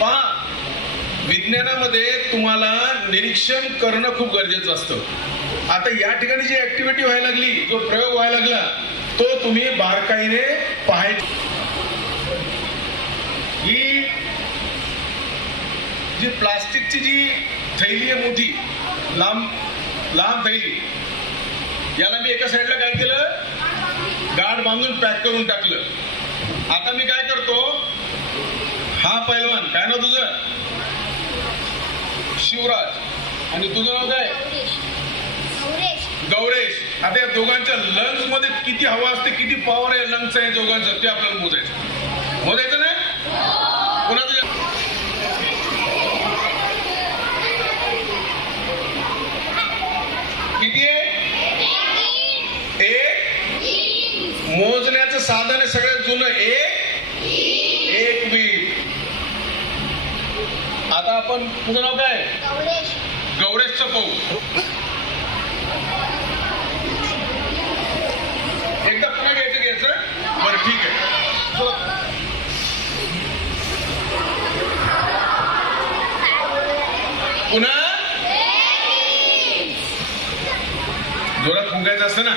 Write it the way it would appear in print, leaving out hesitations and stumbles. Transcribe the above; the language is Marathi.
पहा, विज्ञानामध्ये तुम्हाला निरीक्षण करणं खूप गरजेचं असतं. आता या ठिकाणी जी ऍक्टिव्हिटी व्हायला लागली, जो प्रयोग व्हायला लागला, तो तुम्ही बारकाईने पाहायचा. ही जी प्लास्टिकची जी थैली आहे, मोठी लांब थैली, याला मी एका साईडला काय केलं, गाठ बांधून पॅक करून टाकलं. आता मी काय करतो, हा पैलवान, काय नाव तुझं? शिवराज. आणि तुझं नाव काय? गौरेश. आता या दोघांच्या लंग्स मध्ये किती हवा असते, किती पॉवर आहे लंग्स आहे दोघांचं, ते आपल्याला मोजायचं ना. कोणाचं किती आहे? एक. मोजण्याचं साधन आहे सगळ्यात जुनं, एक बीट. आता आपण, तुझं नाव काय? गौरेशचं पाहू. एकदा पुन्हा घ्यायचं. बरं, ठीक आहे. पुन्हा जोरात फुंकायचं असतं ना.